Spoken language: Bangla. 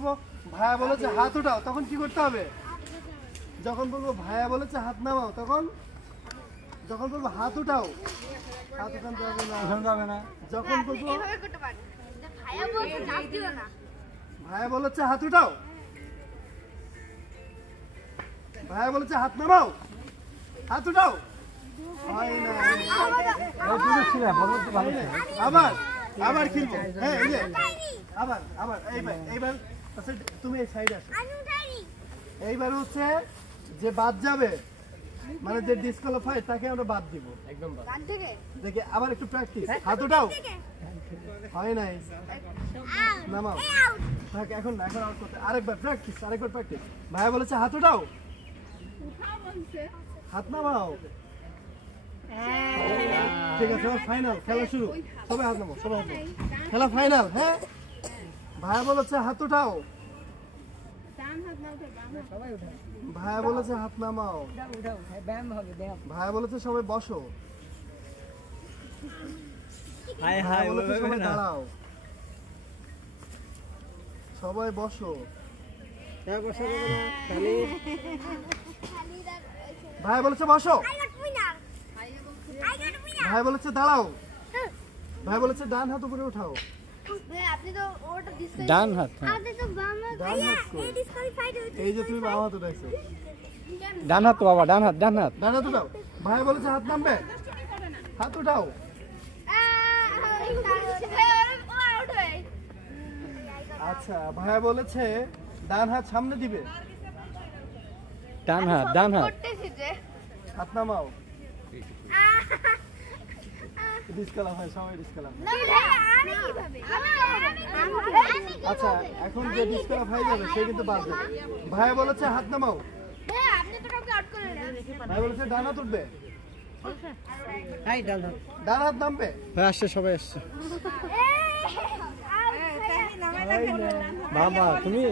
বলবো ভাইয়া বলেছে হাত উঠাও তখন কি করতে হবে? যখন বলবো ভাইয়া বলেছে হাত নামাও তখন যখন বলবো হাত উঠাও হাত উঠাতে হবে না। যখন বলবো ভাইয়া বলেছে হাত উঠাও ভাইয়া বলেছে হাত নামাও হাত উঠাও হয় না। আবার আবার খেলবো। হ্যাঁ এই যে আবার আবার এইবার আচ্ছা তুমি এই সাইডে আসো। এইবার হচ্ছে যে বাদ যাবে মানে যে ডিসকোয়ালিফাই তাকে আমরা বাদ দিব একদম বাদ দেখে আবার একটু প্র্যাকটিস। হাত উঠাও হয় নাই নামাও থাক এখন না এখন আউট করতে আরেকবার প্র্যাকটিস ভাইয়া বলেছে হাত উঠাও হাত নামাও ঠিক আছে ফাইনাল খেলা শুরু সবাই হাত নামাও খেলা ফাইনাল। হ্যাঁ ভাইয়া বলেছে হাত উঠাও ভাইয়া বলেছে হাত নামাও ভাইয়া বলেছে সবাই বসো ভাইয়া বলেছে সবাই দাঁড়াও সবাই বসো ভাইয়া বলেছে বসো ভাই বলেছে দাঁড়াও ভাই বলেছে ডান হাত উপরে উঠাও ডান হাত এই যে তুমি বাম হাত উঠাইছো ডান হাত বাবা ডান হাত উঠাও ভাই বলেছে হাত নামবে হাত উঠাও আচ্ছা ভাই বলেছে ডান হাত সামনে দিবে ডান হাত হাত নামাও আচ্ছা এখন যে ডিসকোয়ালিফাই যাবে সে কিন্তু বাদ যাবে। ভাই বলেছে হাত নামাও ভাই বলেছে ডান হাত উঠবে ডান হাত নামবে আসছে সবাই আসছে বাবা তুমি